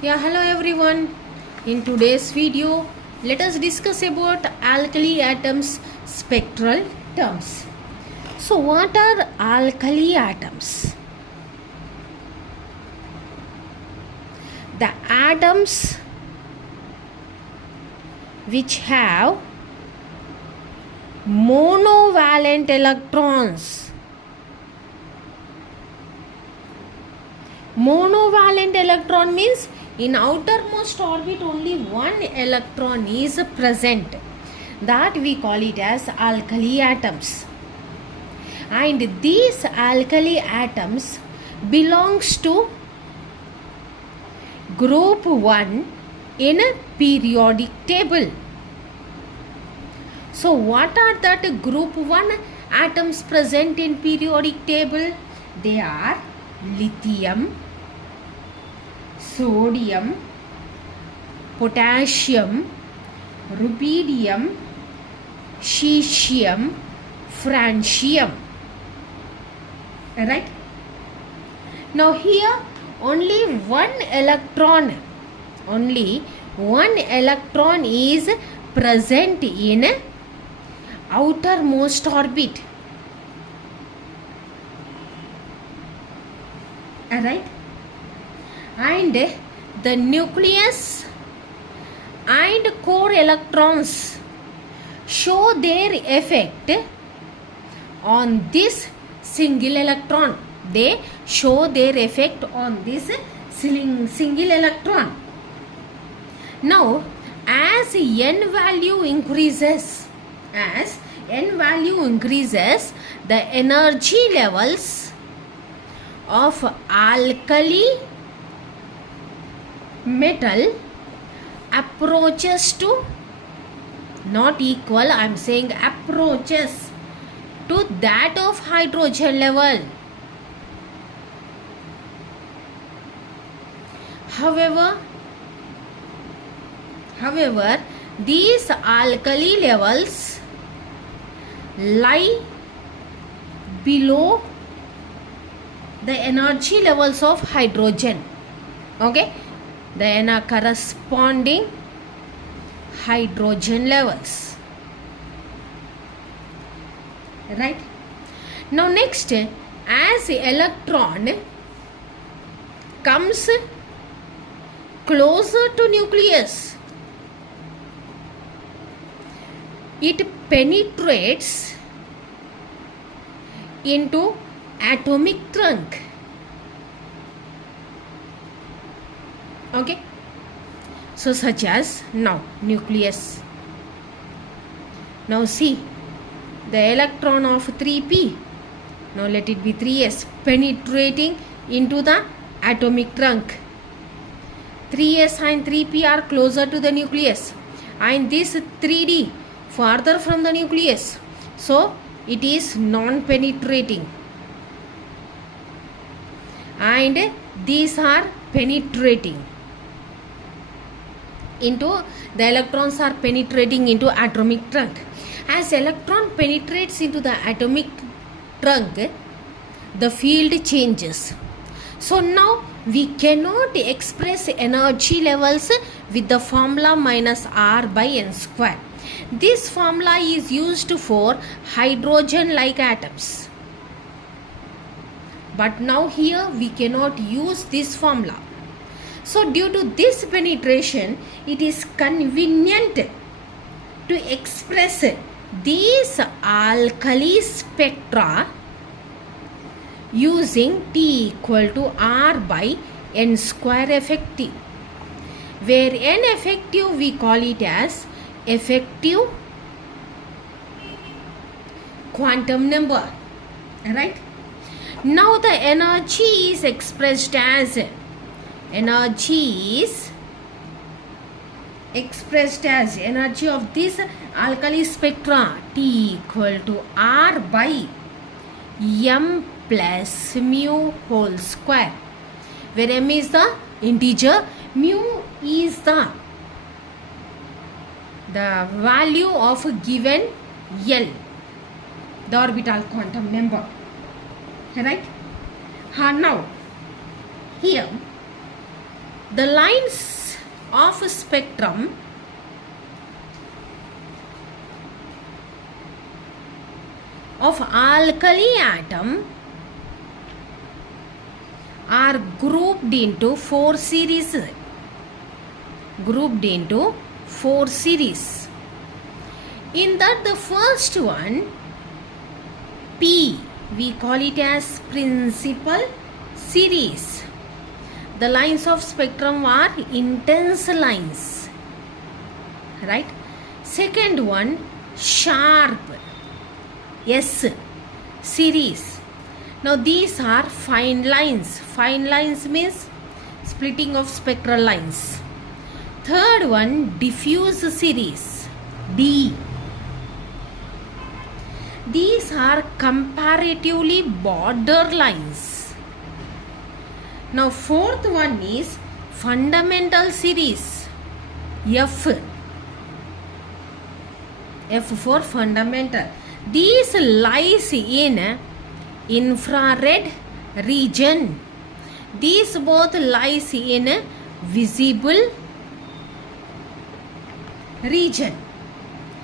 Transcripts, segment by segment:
Yeah, hello everyone. In today's video, let us discuss about alkali atoms spectral terms. So, what are alkali atoms? The atoms which have monovalent electrons. Monovalent electron means in outermost orbit only one electron is present. That we call it as alkali atoms. And these alkali atoms belongs to group 1 in a periodic table. So what are that group 1 atoms present in periodic table? They are lithium, sodium, potassium, rubidium, cesium, francium. Right? Now here only one electron is present in outermost orbit. Right? And the nucleus and core electrons show their effect on this single electron. They show their effect on this single electron. Now, as n value increases, the energy levels of alkali metal approaches to, not equal, I am saying approaches to that of hydrogen level. However, these alkali levels lie below the energy levels of hydrogen. Okay, the corresponding hydrogen levels. Right? Now next, as electron comes closer to nucleus, it penetrates into atomic trunk. Okay, so such as now nucleus. Now see the electron of 3p, now let it be 3s, penetrating into the atomic trunk. 3s and 3p are closer to the nucleus, and this 3d farther from the nucleus, so it is non-penetrating, and these are penetrating into, the electrons are penetrating into atomic trunk. As electron penetrates into the atomic trunk, the field changes. So now we cannot express energy levels with the formula minus R by n square. This formula is used for hydrogen like atoms. But now here we cannot use this formula. So due to this penetration, it is convenient to express these alkali spectra using T equal to R by n square effective, where n effective we call it as effective quantum number. Right? Now the energy is expressed as energy of this alkali spectra, T equal to R by m plus mu whole square, where m is the integer, mu is the value of a given L, the orbital quantum number. Right? Now here the lines of a spectrum of alkali atom are grouped into four series. In that, the first one, P, we call it as principal series. The lines of spectrum are intense lines, right? Second one, sharp, S series. Now these are fine lines. Fine lines means splitting of spectral lines. Third one, diffuse series, D. These are comparatively border lines. Now fourth one is fundamental series, F. F for fundamental. These lies in infrared region. These both lies in visible region,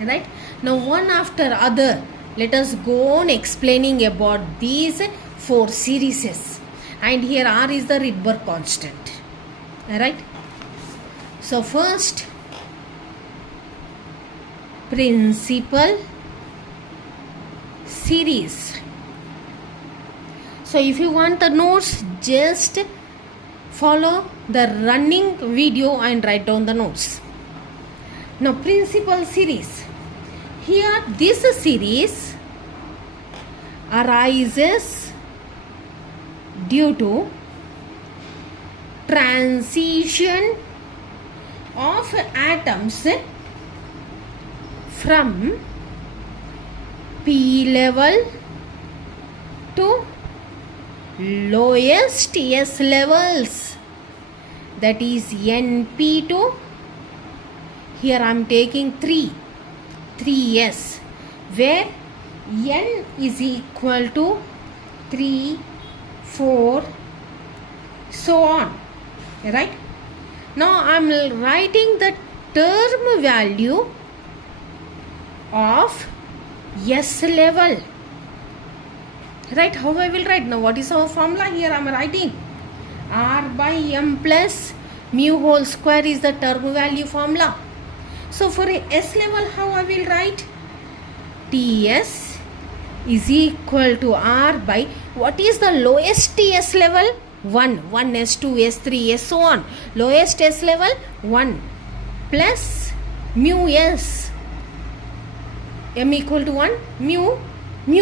right? Now one after other, let us go on explaining about these four series. And here R is the Rydberg constant, right? So first, principal series. So if you want the notes, just follow the running video and write down the notes. Now principal series. Here this series arises due to transition of atoms from P level to lowest S levels, that is NP to, here I am taking 3S, where N is equal to 3, 4, so on, right? Now I am writing the term value of S level, right? How I will write? Now what is our formula? Here I am writing R by M plus mu whole square is the term value formula. So for a S level, how I will write? Ts is equal to R by, what is the lowest S level? 1, S2, S3, S so on. Lowest S level 1 plus mu S, M equal to 1, mu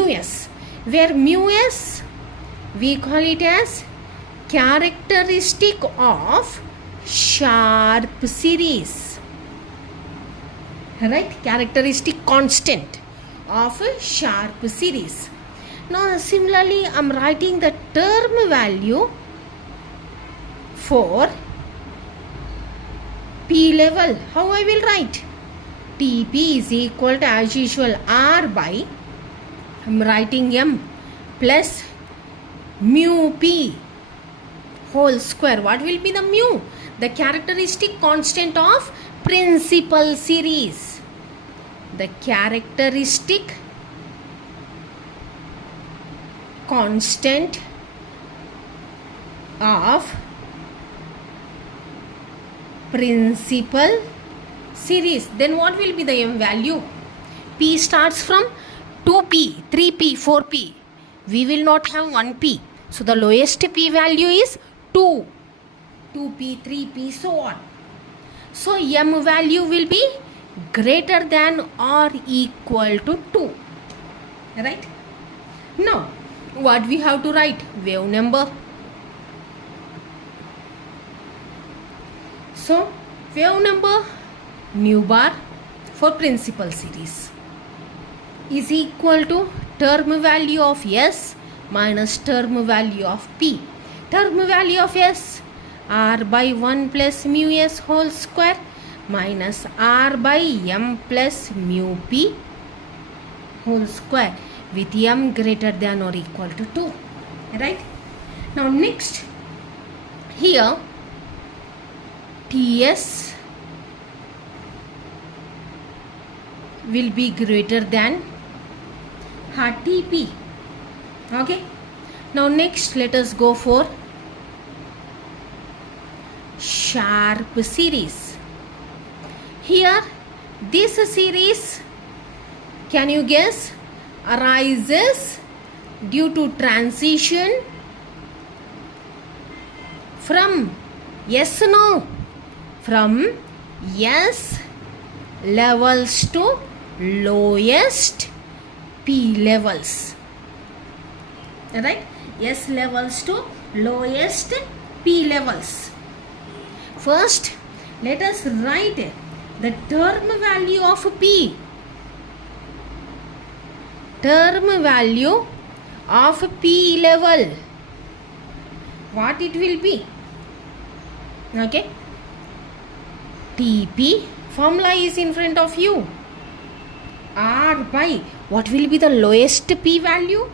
S, where mu S we call it as characteristic of sharp series, right? Characteristic constant of a sharp series. Now similarly I am writing the term value for P level. How I will write? Tp is equal to, as usual, R by, I am writing M plus mu P whole square. What will be the mu? The characteristic constant of principal series. The characteristic constant of principal series. Then what will be the M value? P starts from 2P, 3P, 4P. We will not have 1P. So the lowest P value is 2. 2P, 3P, so on. So M value will be greater than or equal to 2. Right? Now, what we have to write? Wave number. So, wave number nu bar for principal series is equal to term value of S minus term value of P. Term value of S, R by 1 plus mu S whole square minus R by M plus mu P whole square with M greater than or equal to 2. Right? Now next, here Ts will be greater than Tp. Okay. Now next let us go for sharp series. Here this series, can you guess, arises due to transition from from S levels to lowest P levels. Right? S levels to lowest P levels. First, let us write the term value of P. Term value of P level. What it will be? Okay. Tp, formula is in front of you. R by, what will be the lowest P value?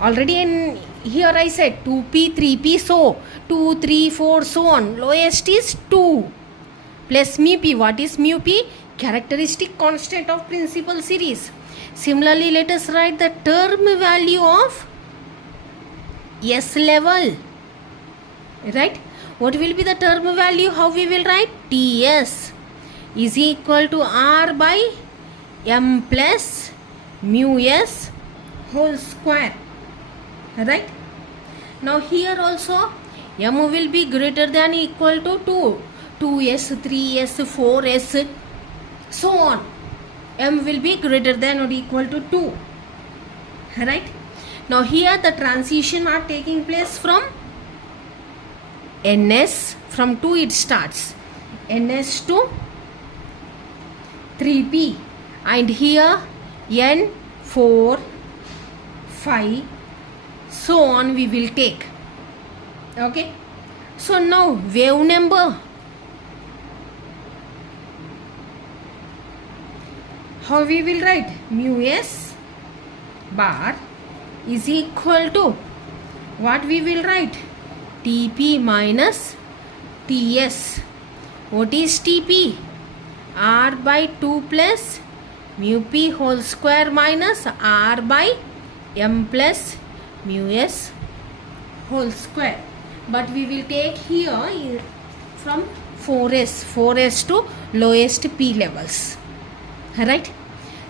Already in here I said 2p, 3p, so 2, 3, 4, so on. Lowest is 2 plus mu p. What is mu p? Characteristic constant of principal series. Similarly, let us write the term value of S level. Right? What will be the term value? How we will write? Ts is equal to R by M plus mu S whole square. Right? Now here also M will be greater than or equal to 2. 2s, 3s, 4s, so on. M will be greater than or equal to 2. Right? Now here the transition are taking place from Ns, from 2 it starts. Ns to 3p. And here N, 4, 5, so on we will take. Okay. So now wave number. How we will write? Mu S bar is equal to, what we will write? Tp minus Ts. What is Tp? R by 2 plus mu p whole square minus R by M plus mu S whole square. But we will take here from 4s to lowest P levels. Right?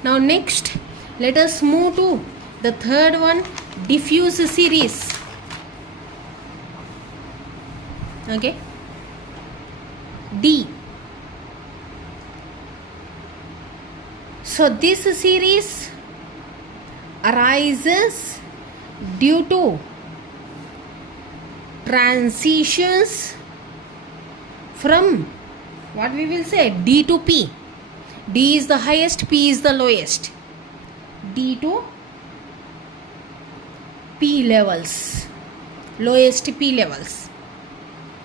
Now next let us move to the third one, diffuse series. Okay, D. So this series arises due to transitions from, what we will say, D to P. D is the highest, P is the lowest. D to P levels, lowest P levels,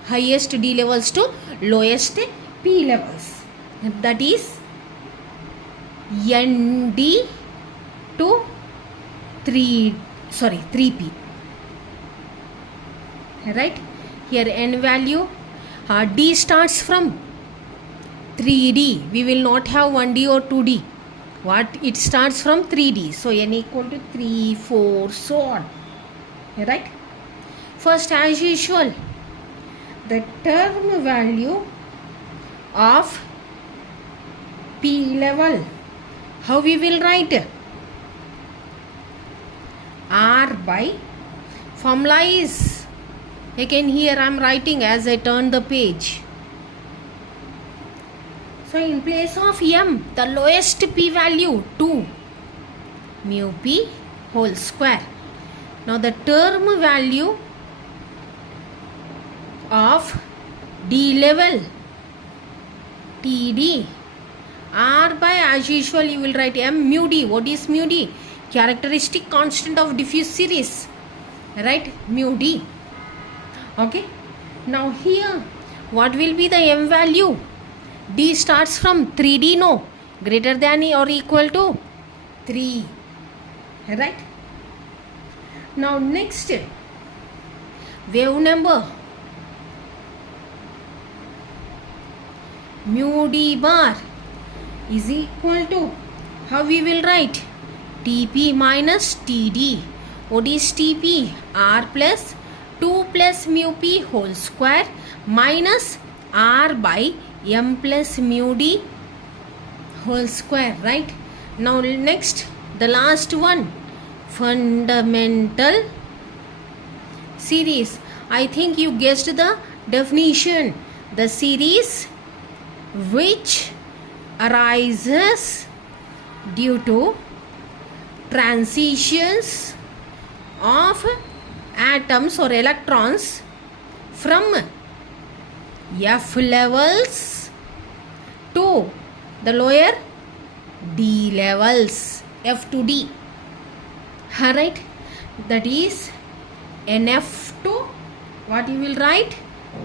highest D levels to lowest P levels. That is ND to 3P. Right? Here N value, D starts from 3D. We will not have 1D or 2D. What? It starts from 3D. So N equal to 3, 4, so on. Right? First, as usual, the term value of P level. How we will write? R by, formula is, again here I am writing as I turn the page. So in place of M, the lowest P value 2 mu P whole square. Now the term value of D level, TD, R by, as usual you will write M mu D. What is mu D? Characteristic constant of diffuse series. Right? Mu D. Okay. Now here, what will be the M value? D starts from 3D, no? Greater than or equal to 3. Right? Now next, wave number. mu d bar is equal to, how we will write? Tp minus Td. What is Tp? R plus 2 plus mu p whole square minus R by m plus mu d whole square, right? Now next, the last one, fundamental series. I think you guessed the definition. The series which arises due to transitions of atoms or electrons from F levels to the lower D levels, F to D. Alright, that is NF to, what you will write?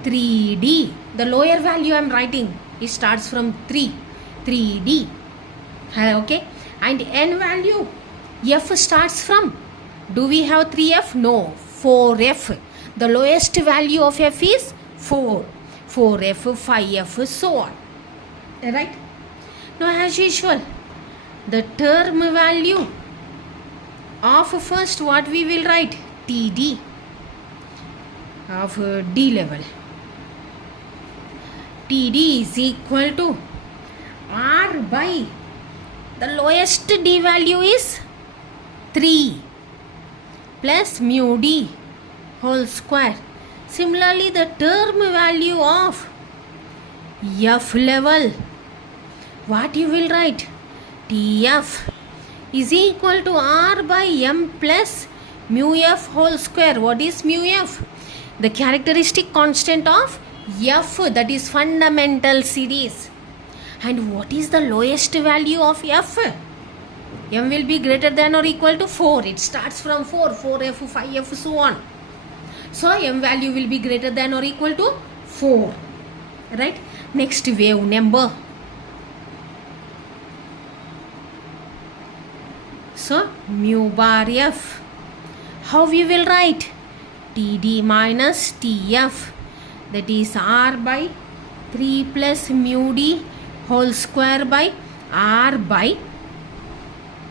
3D. The lower value I am writing, it starts from 3D. Okay, and N value, F starts from, do we have 3F? No, 4F. The lowest value of F is 4. 4F, 5F, so on. Right? Now as usual, the term value of first, what we will write? TD of D level. TD is equal to R by, the lowest D value is 3 plus mu D whole square. Similarly, the term value of F level, what you will write? TF is equal to R by m plus mu F whole square. What is mu F? The characteristic constant of F, that is fundamental series. And what is the lowest value of F? M will be greater than or equal to 4. It starts from 4, 4F, 5F, so on. So M value will be greater than or equal to 4. Right? Next, wave number. So mu bar F, how we will write? TD minus TF, that is R by 3 plus mu D whole square by R by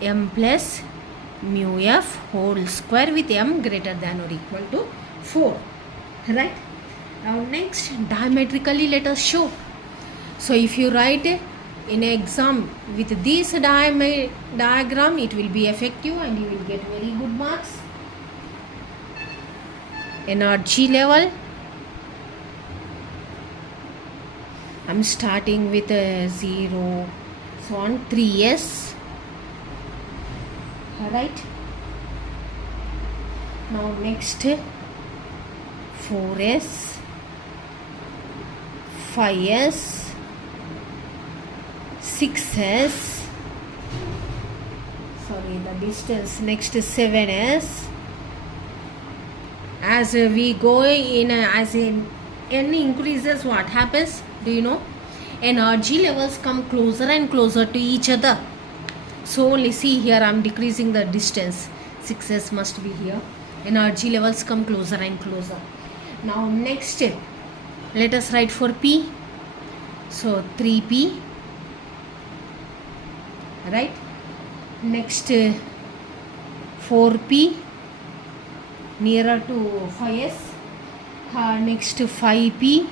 m plus mu F whole square with m greater than or equal to 4. Right? Now next, diametrically let us show. So if you write in exam with this diagram, it will be effective and you will get very good marks. Energy level, I am starting with 0, so on, 3s. Alright. Now next, 4s, 5s, 6s, sorry, the distance, next 7s. As we go in, as in n increases, what happens? Do you know? Energy levels come closer and closer to each other. So only see here I am decreasing the distance. 6s must be here. Energy levels come closer and closer. Now next, let us write for P. So 3P. Right? Next 4P. Nearer to 5s. Next 5p.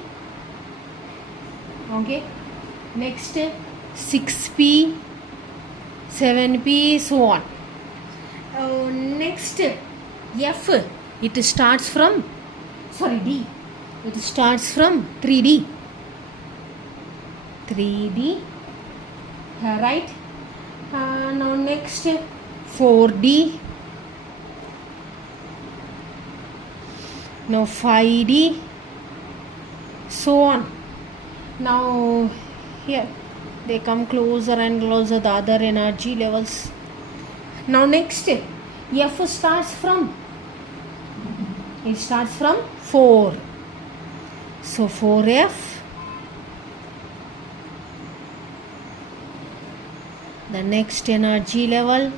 Okay. Next 6p, 7p, so on. Next F, it starts from, sorry, D. It starts from 3D. 3D. Right. Now next 4D. Now 5D, so on. Now here they come closer and closer, the other energy levels. Now next, F starts from, it starts from 4. So 4F, the next energy level,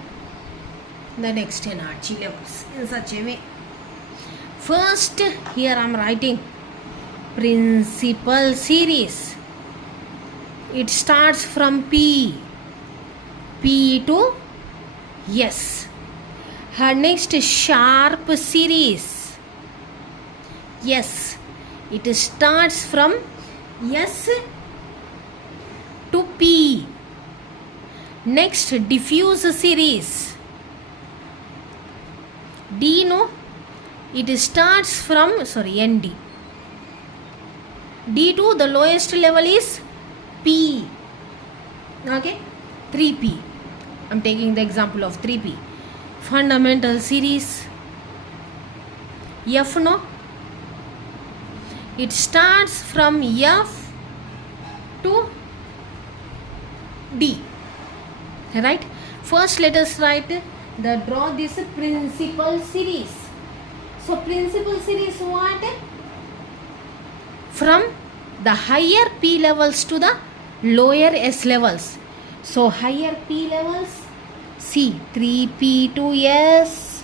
the next energy levels, in such a way. First, here I am writing principal series. it starts from P to S. Her next sharp series, S, it starts from S to P. Next diffuse series, D, no, it starts from ND. D2, the lowest level is P. Okay, 3P. I'm taking the example of 3P. Fundamental series, F, no, it starts from F to D. Right? First let us draw this principal series. So principal series what? From the higher P levels to the lower S levels. So higher P levels, see, 3P to S,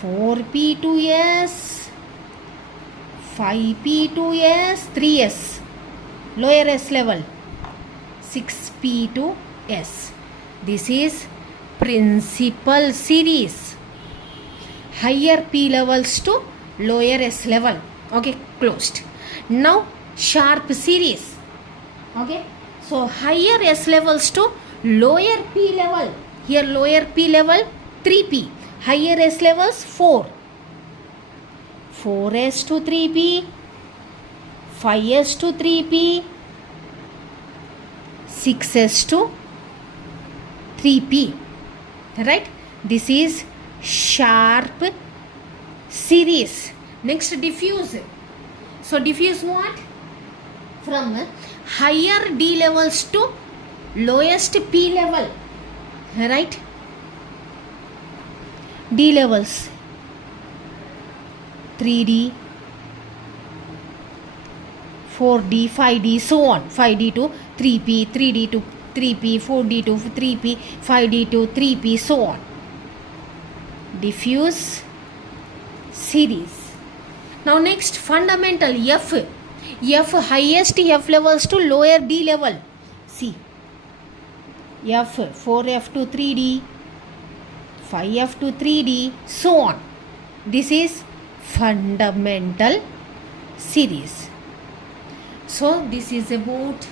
4P to S, 5P to S, 3S, lower S level, 6P to S. This is principal series. Higher P levels to lower S level. Okay, closed. Now sharp series. Okay, so higher S levels to lower P level. Here lower P level 3P. Higher S levels 4. 4S to 3P. 5S to 3P. 6S to 3P. Right? This is sharp series. Next diffuse. So diffuse what? From higher D levels to lowest P level. Right? D levels 3D, 4D, 5D, so on. 5D to 3P, 3D to 3P, 4D to 3P, 5D to 3P, so on. Diffuse series. Now next fundamental F. F, highest F levels to lower D level. See, F, 4F to 3D, 5F to 3D, so on. This is fundamental series. So this is about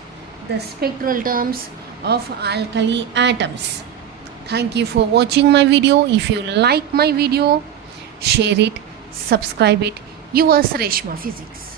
the spectral terms of alkali atoms. Thank you for watching my video. If you like my video, share it, subscribe it. Yours Reshma Physics.